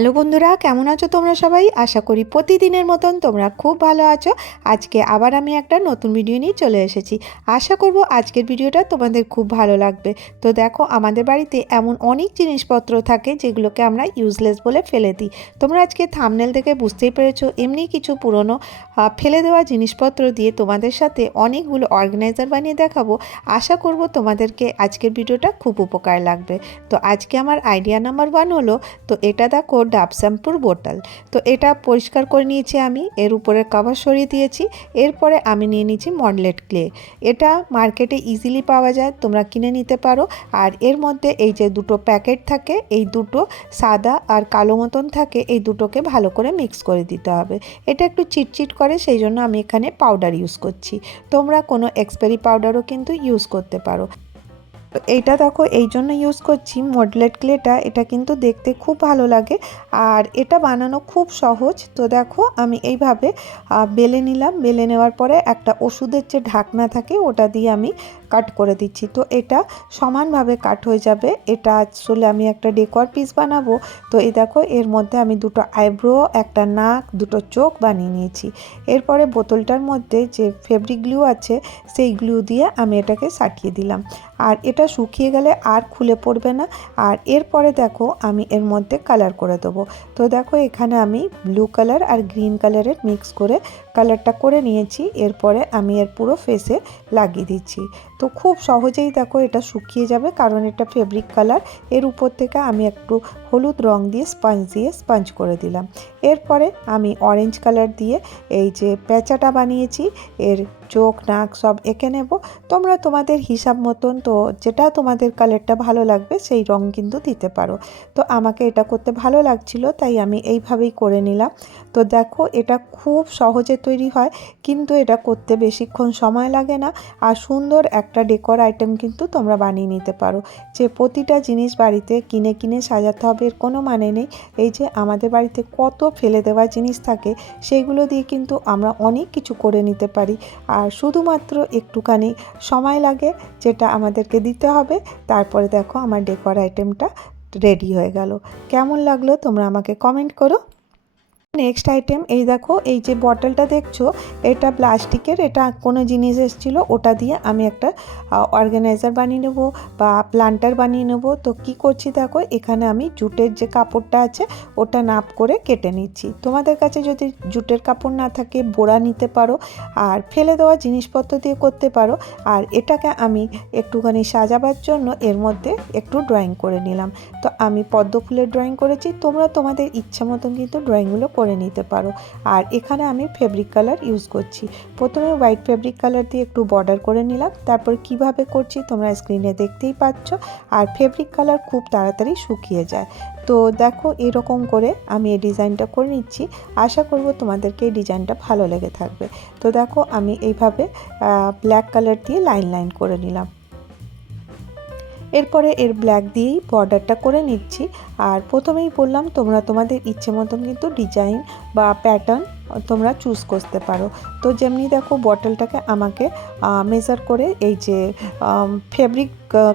Hello বন্ধুরা, কেমন আছো তোমরা সবাই? আশা করি প্রতিদিনের মতন তোমরা খুব ভালো আছো। আজকে আবার আমি একটা নতুন ভিডিও নিয়ে চলে এসেছি। আশা করব আজকের ভিডিওটা তোমাদের খুব ভালো লাগবে। তো দেখো, আমাদের বাড়িতে এমন অনেক জিনিসপত্র থাকে যেগুলোকে আমরা ইউজলেস বলে ফেলে দিই। তোমরা আজকে থামনেল থেকে বুঝতেই পেরেছ, এমনি কিছু পুরনো ফেলে দেওয়া জিনিসপত্র দিয়ে তোমাদের সাথে অনেকগুলো অর্গানাইজার বানিয়ে দেখাবো। আশা করব তোমাদেরকে আজকের ভিডিওটা খুব উপকার লাগবে। তো আজকে আমার আইডিয়া নাম্বার ওয়ান হলো, তো এটা দেখো ডাব শ্যাম্পুর বোতল। তো এটা পরিষ্কার করে নিয়েছি আমি, এর উপরে কভার সরিয়ে দিয়েছি, এরপরে আমি নিয়ে নিয়েছি মডলেট ক্লে এটা মার্কেটে ইজিলি পাওয়া যায়, তোমরা কিনে নিতে পারো। আর এর মধ্যে এই যে দুটো প্যাকেট থাকে, এই দুটো সাদা আর কালো মতন থাকে, এই দুটোকে ভালো করে মিক্স করে দিতে হবে। এটা একটু চিটচিট করে, সেই জন্য আমি এখানে পাউডার ইউজ করছি। তোমরা কোনো এক্সপায়ারি পাউডারও কিন্তু ইউজ করতে পারো। এইটা দেখো, এই জন্য ইউজ করছি মডলেট ক্লেটা এটা কিন্তু দেখতে খুব ভালো লাগে। আর এটা বানানো খুব সহজ। তো দেখো, আমি এইভাবে বেলে নিলাম। বেলে নেওয়ার পরে একটা ওষুধের যে ঢাকনা থাকে, ওটা দিয়ে আমি কাট করে দিচ্ছি। তো এটা সমানভাবে কাট হয়ে যাবে। এটা আসলে আমি একটা ডেকর পিস বানাবো। তো এই দেখো, এর মধ্যে আমি দুটো আইব্রো একটা নাক, দুটো চোখ বানিয়ে নিয়েছি। এরপরে বোতলটার মধ্যে যে ফেব্রিক গ্লু আছে, সেই গ্লু দিয়ে আমি এটাকে সাটিয়ে দিলাম। আর এটা শুকিয়ে গেলে আর খুলে পড়বে না। আর এরপরে দেখো, আমি এর মধ্যে কালার করে দেবো। তো দেখো, এখানে আমি ব্লু কালার আর গ্রিন কালারের মিক্স করে কালারটা করে নিয়েছি। এরপরে আমি এর পুরো ফেসে লাগিয়ে দিচ্ছি। তো খুব সহজেই দেখো এটা শুকিয়ে যাবে, কারণ এটা ফেব্রিক কালারের উপর থেকে আমি একটু হলুদ রং দিয়ে স্পঞ্জ দিয়ে স্পঞ্জ করে দিলাম। এরপরে আমি অরেঞ্জ কালার দিয়ে এই যে প্যাঁচাটা বানিয়েছি, এর চোখ, নাক সব এঁকে নেব। তোমরা তোমাদের হিসাব মতন তো যেটা তোমাদের কালারটা ভালো লাগবে সেই রং কিন্তু দিতে পারো। তো আমাকে এটা করতে ভালো লাগছিল, তাই আমি এইভাবেই করে নিলাম। তো দেখো, এটা খুব সহজে তৈরি হয়, কিন্তু এটা করতে বেশিক্ষণ সময় লাগে না। আর সুন্দর একটা ডেকর আইটেম কিন্তু তোমরা বানিয়ে নিতে পারো। যে প্রতিটা জিনিস বাড়িতে কিনে কিনে সাজাতে হবে এর কোনো মানে নেই। এই যে আমাদের বাড়িতে কত ফেলে দেওয়া জিনিস থাকে, সেগুলো দিয়ে কিন্তু আমরা অনেক কিছু করে নিতে পারি। আর শুধুমাত্র একটুখানি সময় লাগে যেটা আমাদেরকে দিতে হবে। তারপরে দেখো আমার ডেকর আইটেমটা রেডি হয়ে গেল। কেমন লাগল তোমরা আমাকে কমেন্ট করো। নেক্সট আইটেম এই দেখো, এই যে বটলটা দেখছ, এটা প্লাস্টিকের, এটা কোনো জিনিস এসেছিল, ওটা দিয়ে আমি একটা অর্গানাইজার বানিয়ে নেব বা প্লান্টার বানিয়ে নেব। তো কি করছি দেখো, এখানে আমি জুটের যে কাপড়টা আছে, ওটা নাপ করে কেটে নিচ্ছি। তোমাদের কাছে যদি জুটের কাপড় না থাকে, বোড়া নিতে পারো, আর ফেলে দেওয়া জিনিসপত্র দিয়ে করতে পারো, আর এটাকে আমি একটুখানি সাজাবার জন্য এর মধ্যে একটু ড্রয়িং করে নিলাম। তো আমি পদ্ম ফুলের ড্রয়িং করেছি, তোমরা তোমাদের ইচ্ছা মতন কিন্তু ড্রয়িংগুলো করে নিতে পারো। আর এখানে আমি ফেব্রিক কালার ইউজ করছি। প্রথমে হোয়াইট ফেব্রিক কালার দিয়ে একটু বর্ডার করে নিলাম। তারপর কীভাবে করছি তোমরা স্ক্রিনে দেখতেই পাচ্ছ। আর ফেব্রিক কালার খুব তাড়াতাড়ি শুকিয়ে যায়। তো দেখো এরকম করে আমি এই ডিজাইনটা করে নিচ্ছি। আশা করব তোমাদেরকে এই ডিজাইনটা ভালো লেগে থাকবে। তো দেখো আমি এইভাবে ব্ল্যাক কালার দিয়ে লাইন লাইন করে নিলাম। এরপরে এর ব্ল্যাক দিয়েই বর্ডারটা করে নিচ্ছি। আর প্রথমেই বললাম, তোমরা তোমাদের ইচ্ছে মতন কিন্তু ডিজাইন বা প্যাটার্ন তোমরা চুজ করতে পারো। তো যেমনি দেখো বটলটাকে আমাকে মেজার করে এই যে ফেব্রিক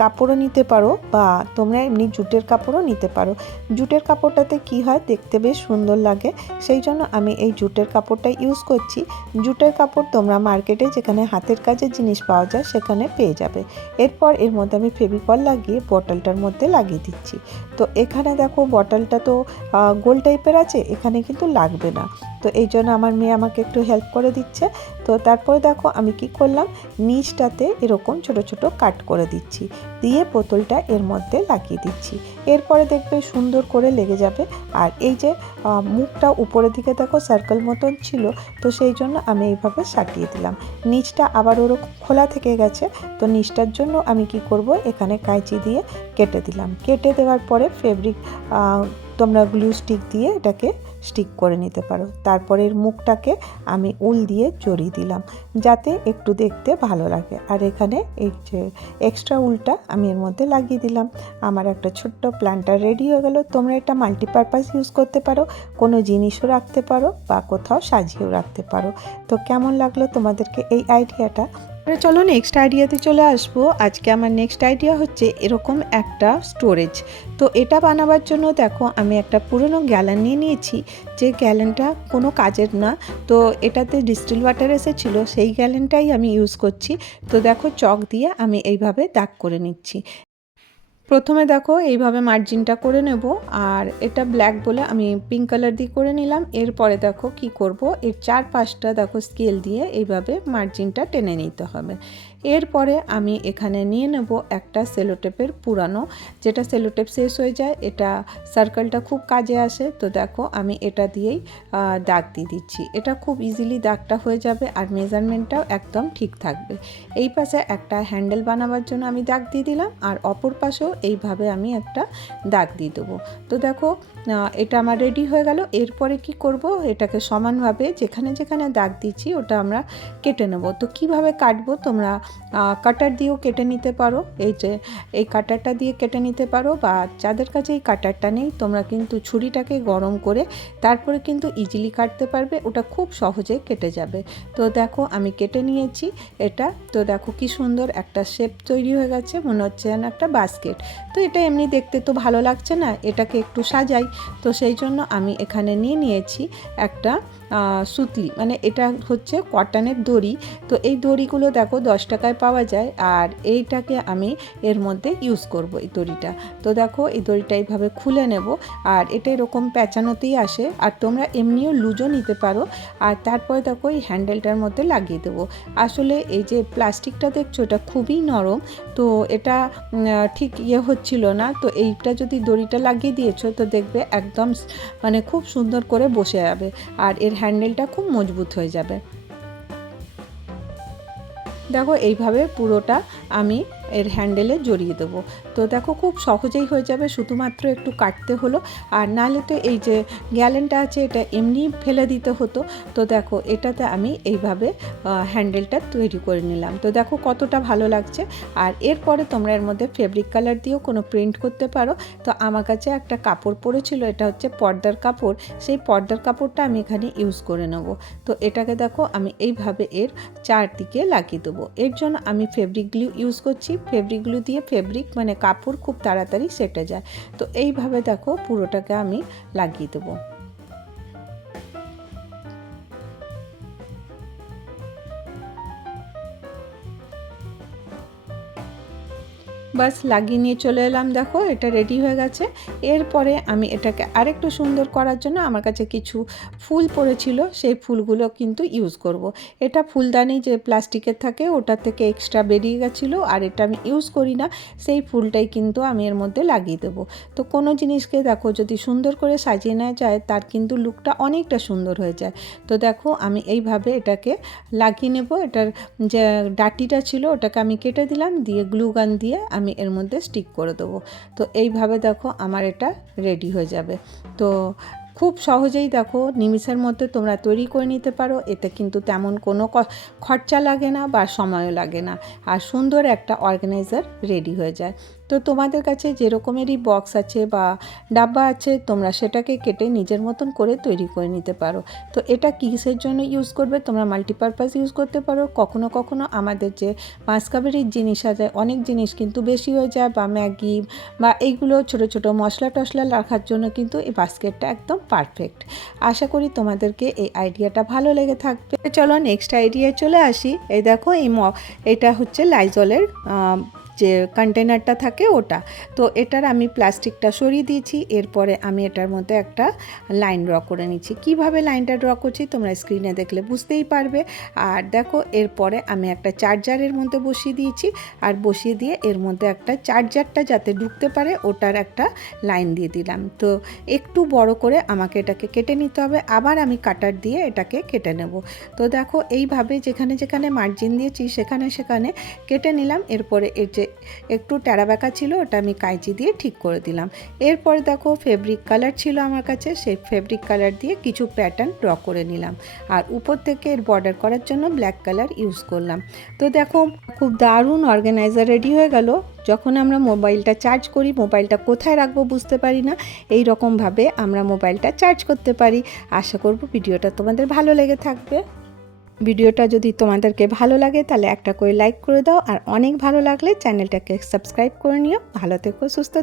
কাপড়ও নিতে পারো বা তোমরা এমনি জুটের কাপড়ও নিতে পারো। জুটের কাপড়টাতে কি হয় দেখতে বেশ সুন্দর লাগে, সেই জন্য আমি এই জুটের কাপড়টা ইউজ করছি। জুটের কাপড় তোমরা মার্কেটে যেখানে হাতের কাজের জিনিস পাওয়া যায় সেখানে পেয়ে যাবে। এরপর এর মধ্যে আমি ফেভিকল লাগিয়ে বটলটার মধ্যে লাগিয়ে দিচ্ছি। তো এখানে দেখো বটলটা তো গোল টাইপের আছে, এখানে কিন্তু লাগবে না। তো এই জন্য আমার মেয়ে আমাকে একটু হেল্প করে দিচ্ছে। তো তারপরে দেখো আমি কি করলাম? নিচটাতে এরকম ছোট ছোট কাট করে দিচ্ছি। দিয়ে বোতলটা এর মধ্যে লাগিয়ে দিচ্ছি। এরপরে দেখবে সুন্দর করে লেগে যাবে। আর এই যে মুখটা উপরের দিকে দেখো সার্কেল মতন ছিল, তো সেই জন্য আমি এইভাবে সাটিয়ে দিলাম। নিচটা আবার ওরকম খোলা থেকে গেছে। তো নিচটার জন্য আমি কি করব? এখানে কাঁচি দিয়ে কেটে দিলাম। কেটে দেওয়ার পরে ফেব্রিক তোমরা গ্লু স্টিক দিয়ে এটাকে স্টিক করে নিতে পারো। তারপরে এর মুখটাকে আমি উল দিয়ে জড়িয়ে দিলাম, যাতে একটু দেখতে ভালো লাগে। আর এখানে এই যে এক্সট্রা উলটা আমি এর মধ্যে লাগিয়ে দিলাম। আমার একটা ছোট্ট প্ল্যান্টার রেডি হয়ে গেল। তোমরা এটা মাল্টিপারপাস ইউজ করতে পারো, কোনো জিনিসও রাখতে পারো বা কোথাও সাজিয়েও রাখতে পারো। তো কেমন লাগল তোমাদেরকে এই আইডিয়াটা চলো নেক্সট আইডিয়াতে চলে আসব। আজকে আমার নেক্সট আইডিয়া হচ্ছে এরকম একটা স্টোরেজ তো এটা বানাবার জন্য দেখো আমি একটা পুরনো গ্যালান নিয়ে নিয়েছি, যে গ্যালানটা কোনো কাজের না। তো এটাতে ডিস্টিল ওয়াটার এসেছিল, সেই গ্যালানটাই আমি ইউজ করছি। তো দেখো চক দিয়ে আমি এইভাবে দাগ করে নিচ্ছি। প্রথমে দেখো এইভাবে মার্জিনটা করে নেব, আর এটা ব্ল্যাক বলে আমি পিঙ্ক কালার দিয়ে করে নিলাম। এরপরে দেখো কি করব, এর চার পাঁচটা দেখো স্কেল দিয়ে এইভাবে মার্জিনটা টেনে নিতে হবে। এরপরে আমি এখানে নিয়ে নেব একটা সেলোটেপের পুরানো। যেটা সেলোটেপ শেষ হয়ে যায়, এটা সার্কেলটা খুব কাজে আসে। তো দেখো, আমি এটা দিয়েই দাগ দিয়ে দিচ্ছি। এটা খুব ইজিলি দাগটা হয়ে যাবে আর মেজারমেন্টটাও একদম ঠিক থাকবে। এই পাশে একটা হ্যান্ডেল বানাবার জন্য আমি দাগ দিয়ে দিলাম আর অপর পাশেও এইভাবে আমি একটা দাগ দিয়ে দেবো। তো দেখো এটা আমার রেডি হয়ে গেল। এরপরে কি করব? এটাকে সমানভাবে যেখানে যেখানে দাগ দিচ্ছি ওটা আমরা কেটে নেব। তো কীভাবে কাটবো? তোমরা কাটার দিয়েও কেটে নিতে পারো। এই যে, এই কাটারটা দিয়ে কেটে নিতে পারো বা যাদের কাছে এই কাটারটা নেই, তোমরা কিন্তু ছুরিটাকে গরম করে তারপরে কিন্তু ইজিলি কাটতে পারবে। ওটা খুব সহজে কেটে যাবে। তো দেখো, আমি কেটে নিয়েছি এটা। তো দেখো কি সুন্দর একটা শেপ তৈরি হয়ে গেছে। মনে হচ্ছে যেন একটা বাস্কেট তো এটা এমনি দেখতে তো ভালো লাগছে না, এটাকে একটু সাজাই। তো সেই জন্য আমি এখানে নিয়ে নিয়েছি একটা সুতলি। মানে এটা হচ্ছে কটনের দড়ি। তো এই দড়িগুলো দেখো দশ টাকায় পাওয়া যায় আর এইটাকে আমি এর মধ্যে ইউজ করব এই দড়িটা। তো দেখো এই দড়িটা এইভাবে খুলে নেব আর এটা এরকম প্যাঁচানোতেই আসে আর তোমরা এমনিও লুজও নিতে পারো আর তারপরে দেখো এই হ্যান্ডেলটার মধ্যে লাগিয়ে দেবো। আসলে এই যে প্লাস্টিকটা দেখছ এটা খুবই নরম, তো এটা ঠিক ইয়ে হচ্ছিল না। তো এইটা যদি দড়িটা লাগিয়ে দিয়েছ তো দেখবে একদম মানে খুব সুন্দর করে বসে যাবে আর এর হ্যান্ডেলটা খুব মজবুত হয়ে যাবে। দেখো এইভাবে পুরোটা আমি এর হ্যান্ডেলে জড়িয়ে দেবো। তো দেখো খুব সহজেই হয়ে যাবে, শুধুমাত্র একটু কাটতে হলো। আর নাহলে তো এই যে গ্যালেনটা আছে, এটা এমনি ফেলে দিতে হতো। তো দেখো, এটাতে আমি এইভাবে হ্যান্ডেলটা তৈরি করে নিলাম। তো দেখো কতটা ভালো লাগছে। আর এরপরে তোমরা এর মধ্যে ফেব্রিক কালার দিয়েও কোনো প্রিন্ট করতে পারো। তো আমার কাছে একটা কাপড় পড়েছিল এটা হচ্ছে পর্দার কাপড়। সেই পর্দার কাপড়টা আমি এখানে ইউজ করে নেব। তো এটাকে দেখো আমি এইভাবে এর চারদিকে লাগিয়ে দেবো। এর জন্য আমি ফেব্রিক গ্লু ইউজ করছি। ফেব্রিক গ্লু দিয়ে ফেব্রিক মানে কাপড় খুব তাড়াতাড়ি সেটে যায়। তো এইভাবে দেখো পুরোটাকে আমি লাগিয়ে দেবো। বাস লাগিয়ে নিয়ে চলে এলাম। দেখো, এটা রেডি হয়ে গেছে। এরপরে আমি এটাকে আরেকটু সুন্দর করার জন্য আমার কাছে কিছু ফুল পড়েছিল, সেই ফুলগুলো কিন্তু ইউজ করব। এটা ফুলদানি যে প্লাস্টিকের থাকে, ওটা থেকে এক্সট্রা বেরিয়ে গেছিল, আর এটা আমি ইউজ করি না, সেই ফুলটাই কিন্তু আমি এর মধ্যে লাগিয়ে দেবো। তো কোনো জিনিসকে দেখো, যদি সুন্দর করে সাজিয়ে নেওয়া যায়, তার কিন্তু লুকটা অনেকটা সুন্দর হয়ে যায়। তো দেখো, আমি এইভাবে এটাকে লাগিয়ে নেব। এটার যে ডাটিটা ছিল, ওটাকে আমি কেটে দিলাম, দিয়ে গ্লুগান দিয়ে আমি এর মধ্যে স্টিক করে দেবো। তো এইভাবে দেখো আমার এটা রেডি হয়ে যাবে। তো খুব সহজেই দেখো নিমিষের মধ্যে তোমরা তৈরি করে নিতে পারো। এতে কিন্তু তেমন কোনো খরচা লাগে না বা সময়ও লাগে না। আর সুন্দর একটা অর্গানাইজার রেডি হয়ে যায়। তো তোমাদের কাছে যেরকমেরই বক্স আছে বা ডাব্বা আছে, তোমরা সেটাকে কেটে নিজের মতন করে তৈরি করে নিতে পারো। তো এটা কিসের জন্য ইউজ করবে? তোমরা মাল্টিপারপাস ইউজ করতে পারো। কখনো কখনো আমাদের যে মাসকাবেরির জিনিস আছে, অনেক জিনিস কিন্তু বেশি হয়ে যায় বা ম্যাগি বা এইগুলো ছোট ছোট মশলা টশলা রাখার জন্য কিন্তু এই বাস্কেটটা একদম পারফেক্ট আশা করি তোমাদেরকে এই আইডিয়াটা ভালো লেগে থাকবে। চলো নেক্সট আইডিয়ায় চলে আসি। এই দেখো এই ম, এটা হচ্ছে লাইজলের যে কন্টেনারটা থাকে ওটা। তো এটার আমি প্লাস্টিকটা সরিয়ে দিয়েছি, এরপরে আমি এটার মধ্যে একটা লাইন ড্র করে নিচ্ছি। কীভাবে লাইনটা ড্র করছি তোমরা স্ক্রিনে দেখলে বুঝতেই পারবে। আর দেখো, এরপরে আমি একটা চার্জারের মধ্যে বসিয়ে দিয়েছি। আর বসিয়ে দিয়ে এর মধ্যে একটা চার্জারটা যাতে ঢুকতে পারে, ওটার একটা লাইন দিয়ে দিলাম। তো একটু বড় করে আমাকে এটাকে কেটে নিতে হবে। আবার আমি কাটার দিয়ে এটাকে কেটে নেব। তো দেখো, এইভাবে যেখানে যেখানে মার্জিন দিয়েছি, সেখানে সেখানে কেটে নিলাম। এরপরে এর যে একটু ট্যাড়া ব্যাকা ছিল, ওটা আমি কাঁচি দিয়ে ঠিক করে দিলাম। এরপরে দেখো ফেব্রিক কালার ছিল আমার কাছে, সেই ফেব্রিক কালার দিয়ে কিছু প্যাটার্ন ড্র করে নিলাম। আর উপর থেকে এর বর্ডার করার জন্য ব্ল্যাক কালার ইউজ করলাম। তো দেখো, খুব দারুণ অর্গানাইজার রেডি হয়ে গেল। যখন আমরা মোবাইলটা চার্জ করি, মোবাইলটা কোথায় রাখব বুঝতে পারি না। এই রকমভাবে আমরা মোবাইলটা চার্জ করতে পারি। আশা করব ভিডিওটা তোমাদের ভালো লেগে থাকবে। ভিডিওটা যদি তোমাদেরকে ভালো লাগে, তাহলে একটা করে লাইক করে দাও। আর অনেক ভালো লাগলে চ্যানেলটাকে সাবস্ক্রাইব করে নিও। ভালো থেকো, সুস্থ